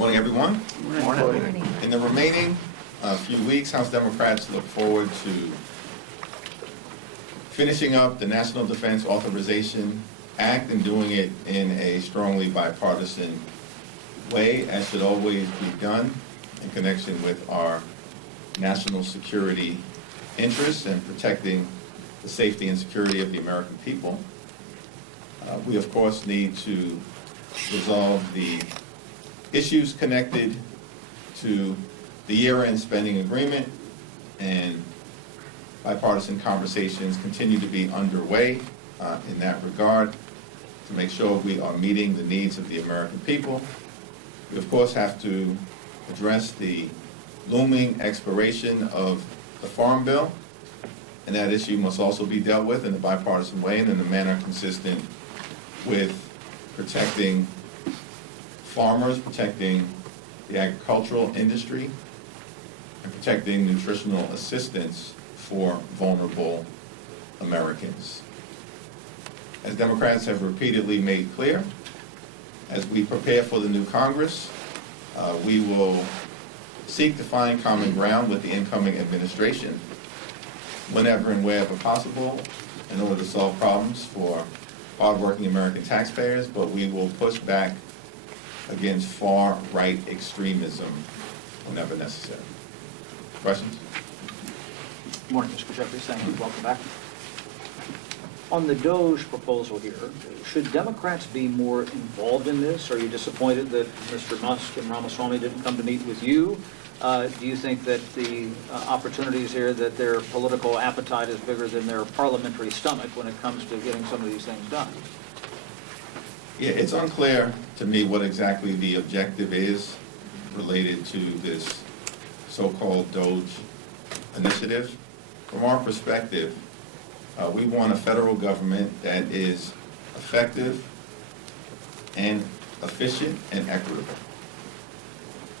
Morning, everyone. Morning. In the remaining few weeks, House Democrats look forward to finishing up the National Defense Authorization Act and doing it in a strongly bipartisan way, as should always be done in connection with our national security interests and protecting the safety and security of the American people. We, of course, need to resolve the issues connected to the year-end spending agreement, and bipartisan conversations continue to be underway in that regard to make sure we are meeting the needs of the American people. We, of course, have to address the looming expiration of the Farm Bill, and that issue must also be dealt with in a bipartisan way and in a manner consistent with protecting farmers, protecting the agricultural industry, and protecting nutritional assistance for vulnerable Americans. As Democrats have repeatedly made clear, as we prepare for the new Congress, we will seek to find common ground with the incoming administration whenever and wherever possible in order to solve problems for hardworking American taxpayers, but we will push back against far-right extremism whenever necessary. Questions? Good morning, Mr. Jeffries. Thank you. Welcome back. On the DOGE proposal here, should Democrats be more involved in this? Are you disappointed that Mr. Musk and Ramaswamy didn't come to meet with you? Do you think that the opportunities here, that their political appetite is bigger than their parliamentary stomach when it comes to getting some of these things done? Yeah, it's unclear to me what exactly the objective is related to this so-called DOGE initiative. From our perspective, we want a federal government that is effective and efficient and equitable.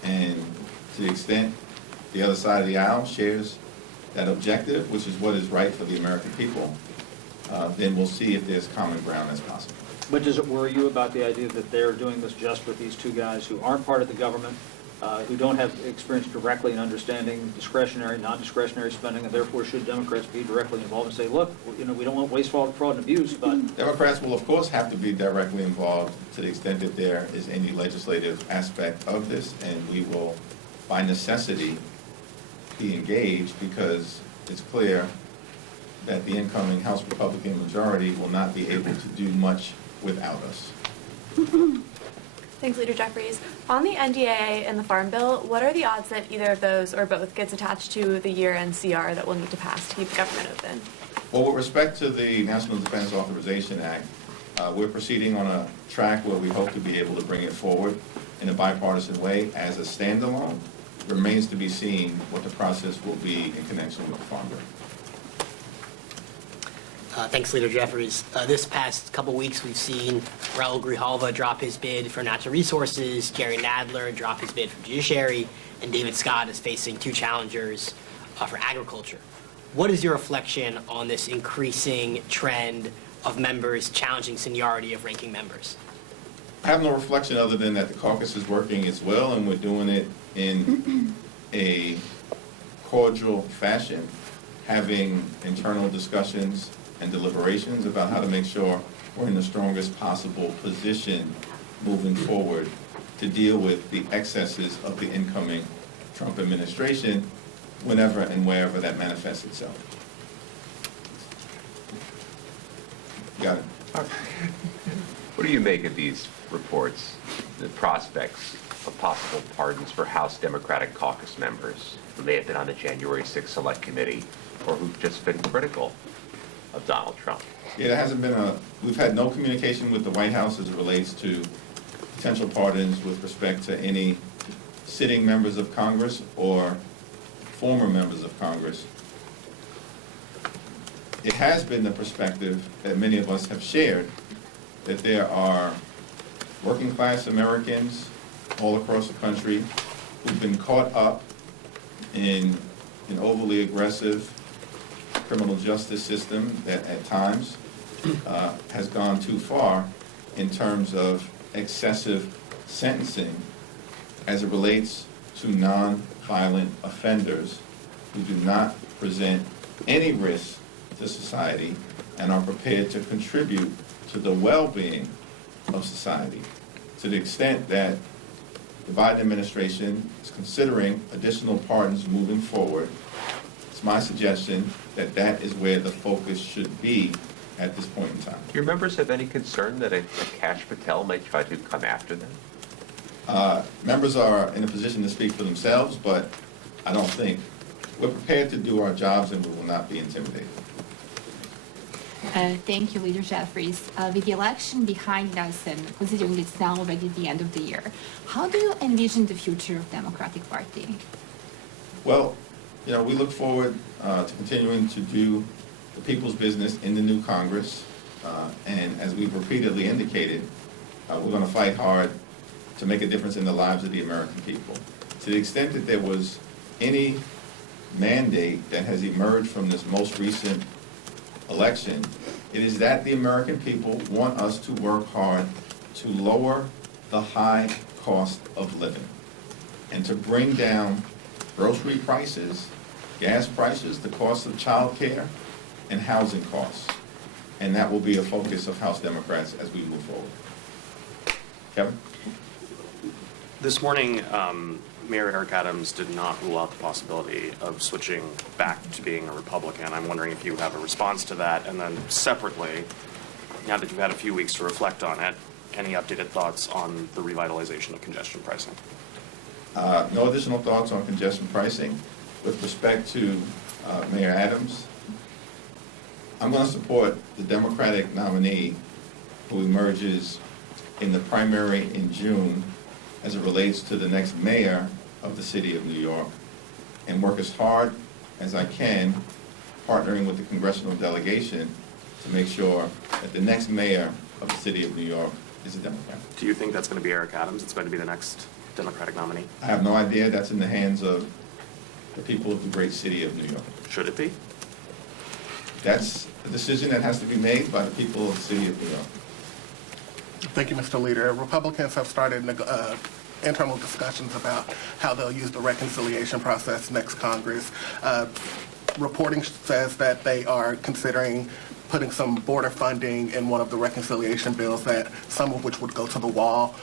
And to the extent the other side of the aisle shares that objective, which is what is right for the American people, then we'll see if there's common ground as possible. But does it worry you about the idea that they're doing this just with these two guys who aren't part of the government, who don't have experience directly in understanding discretionary, non-discretionary spending, and therefore should Democrats be directly involved and say, look, you know, we don't want wasteful fraud and abuse, but... Democrats will, of course, have to be directly involved to the extent that there is any legislative aspect of this, and we will, by necessity, be engaged because it's clear that the incoming House Republican majority will not be able to do much without us. Thanks, Leader Jeffries. On the NDAA and the Farm Bill, what are the odds that either of those or both gets attached to the year-end CR that we'll need to pass to keep the government open? Well, with respect to the National Defense Authorization Act, we're proceeding on a track where we hope to be able to bring it forward in a bipartisan way as a standalone. It remains to be seen what the process will be in connection with the Farm Bill. Thanks, Leader Jeffries. This past couple weeks, we've seen Raul Grijalva drop his bid for natural resources, Jerry Nadler drop his bid for judiciary, and David Scott is facing two challengers for agriculture. What is your reflection on this increasing trend of members challenging seniority of ranking members? I have no reflection other than that the caucus is working as well, and we're doing it in a cordial fashion, having internal discussions and deliberations about how to make sure we're in the strongest possible position moving forward to deal with the excesses of the incoming Trump administration whenever and wherever that manifests itself. Got it. What do you make of these reports, the prospects of possible pardons for House Democratic Caucus members who may have been on the January 6th Select Committee or who've just been critical of Donald Trump? Yeah, there hasn't been we've had no communication with the White House as it relates to potential pardons with respect to any sitting members of Congress or former members of Congress. It has been the perspective that many of us have shared that there are working class Americans all across the country who've been caught up in an overly aggressive criminal justice system that at times has gone too far in terms of excessive sentencing as it relates to non-violent offenders who do not present any risk to society and are prepared to contribute to the well-being of society. To the extent that the Biden administration is considering additional pardons moving forward, it's my suggestion that that is where the focus should be at this point in time. Do your members have any concern that a Kash Patel may try to come after them? Members are in a position to speak for themselves, but I don't think we're prepared to do our jobs and we will not be intimidated. Thank you, Leader Jeffries. With the election behind us and considering it's now already the end of the year, how do you envision the future of Democratic Party? Well, you know, we look forward to continuing to do the people's business in the new Congress. And as we've repeatedly indicated, we're going to fight hard to make a difference in the lives of the American people. To the extent that there was any mandate that has emerged from this most recent election, it is that the American people want us to work hard to lower the high cost of living and to bring down grocery prices, gas prices, the cost of child care, and housing costs. And that will be a focus of House Democrats as we move forward. Kevin? This morning, Mayor Eric Adams did not rule out the possibility of switching back to being a Republican. I'm wondering if you have a response to that. And then separately, now that you've had a few weeks to reflect on it, any updated thoughts on the revitalization of congestion pricing? No additional thoughts on congestion pricing. With respect to Mayor Adams, I'm going to support the Democratic nominee who emerges in the primary in June as it relates to the next mayor of the city of New York, and work as hard as I can, partnering with the congressional delegation to make sure that the next mayor of the city of New York is a Democrat. Do you think that's going to be Eric Adams? It's going to be the next Democratic nominee? I have no idea. That's in the hands of the people of the great city of New York. Should it be? That's a decision that has to be made by the people of the city of New York. Thank you, Mr. Leader. Republicans have started internal discussions about how they'll use the reconciliation process next Congress. Reporting says that they are considering putting some border funding in one of the reconciliation bills, that some of which would go to the wall.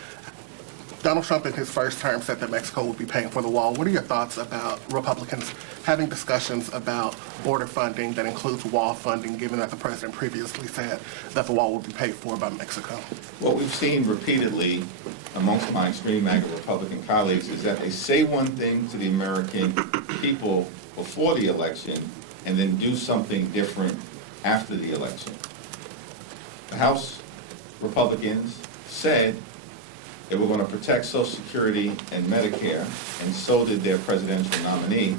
Donald Trump in his first term said that Mexico would be paying for the wall. What are your thoughts about Republicans having discussions about border funding that includes wall funding, given that the president previously said that the wall would be paid for by Mexico? What we've seen repeatedly amongst my extreme MAGA Republican colleagues is that they say one thing to the American people before the election and then do something different after the election. The House Republicans said they were going to protect Social Security and Medicare, and so did their presidential nominee.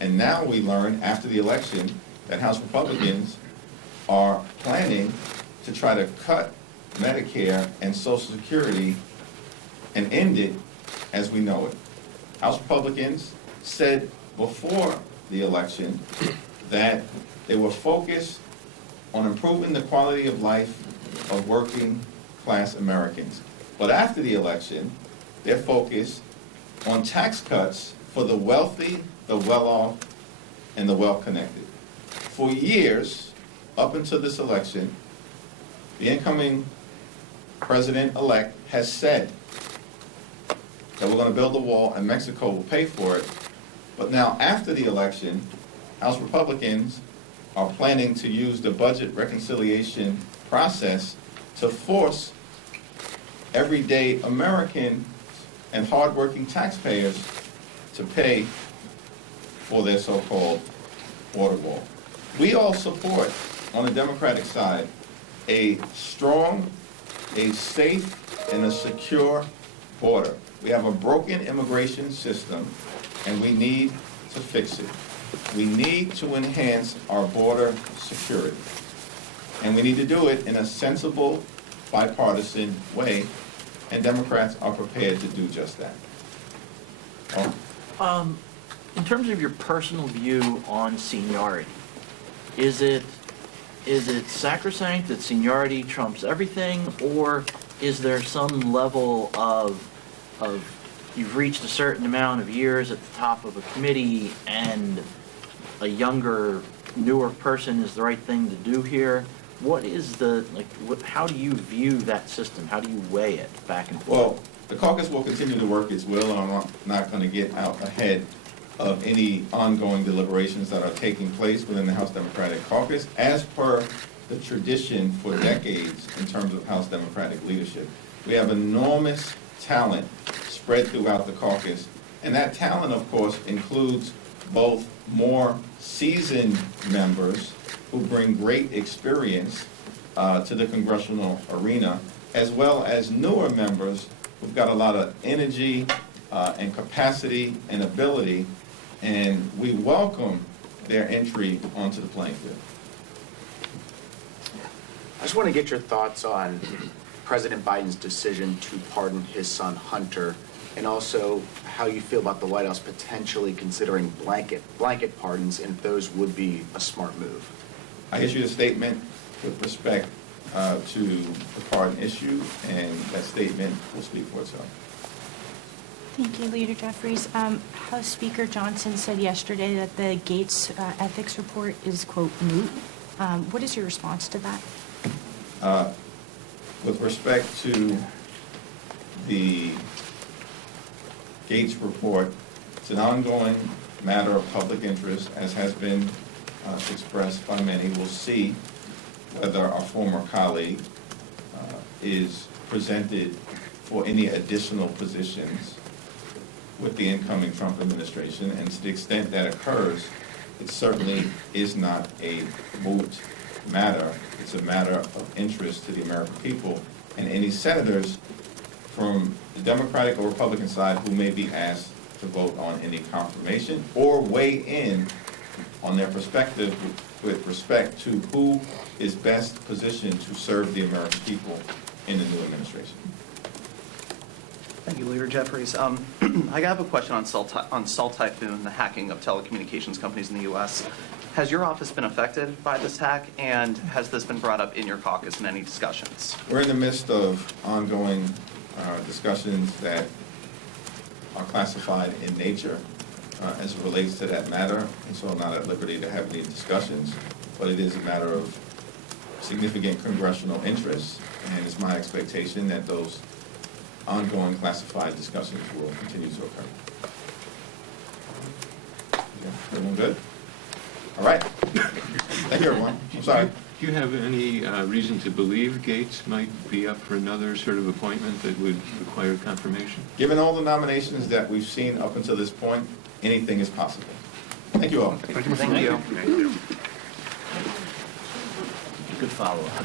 And now we learn after the election that House Republicans are planning to try to cut Medicare and Social Security and end it as we know it. House Republicans said before the election that they were focused on improving the quality of life of working class Americans. But after the election, they're focused on tax cuts for the wealthy, the well-off, and the well-connected. For years, up until this election, the incoming president-elect has said that we're going to build a wall and Mexico will pay for it. But now, after the election, House Republicans are planning to use the budget reconciliation process to force everyday Americans and hardworking taxpayers to pay for their so-called border wall. We all support, on the Democratic side, a strong, a safe, and a secure border. We have a broken immigration system, and we need to fix it. We need to enhance our border security. And we need to do it in a sensible, bipartisan way, and Democrats are prepared to do just that. Oh. In terms of your personal view on seniority, is it sacrosanct that seniority trumps everything, or is there some level of you've reached a certain amount of years at the top of a committee and a younger, newer person is the right thing to do here? What is how do you view that system? How do you weigh it back and forth? Well, the caucus will continue to work its will, and I'm not going to get out ahead of any ongoing deliberations that are taking place within the House Democratic Caucus, as per the tradition for decades in terms of House Democratic leadership. We have enormous talent spread throughout the caucus, and that talent, of course, includes both more seasoned members who bring great experience to the congressional arena, as well as newer members who've got a lot of energy and capacity and ability, and we welcome their entry onto the playing field. I just want to get your thoughts on President Biden's decision to pardon his son Hunter, and also how you feel about the White House potentially considering blanket pardons, and if those would be a smart move. I issued a statement with respect to the pardon issue, and that statement will speak for itself. Thank you, Leader Jeffries. House Speaker Johnson said yesterday that the Gates ethics report is, quote, moot. What is your response to that? With respect to the Gates report, it's an ongoing matter of public interest, as has been expressed by many. We'll see whether our former colleague is presented for any additional positions with the incoming Trump administration, and to the extent that occurs, it certainly is not a moot matter. It's a matter of interest to the American people, and any senators from the Democratic or Republican side who may be asked to vote on any confirmation or weigh in on their perspective with respect to who is best positioned to serve the American people in the new administration. Thank you, Leader Jeffries. I have a question on Cell Typhoon, the hacking of telecommunications companies in the U.S. Has your office been affected by this hack, and has this been brought up in your caucus in any discussions? We're in the midst of ongoing discussions that are classified in nature as it relates to that matter, and so I'm not at liberty to have any discussions, but it is a matter of significant congressional interest, and it's my expectation that those ongoing classified discussions will continue to occur. Yeah, everyone good? All right. Thank you, everyone. I'm sorry. Do you have any reason to believe Gates might be up for another sort of appointment that would require confirmation? Given all the nominations that we've seen up until this point, anything is possible. Thank you all. Thank you. Thank you. Good follow-up.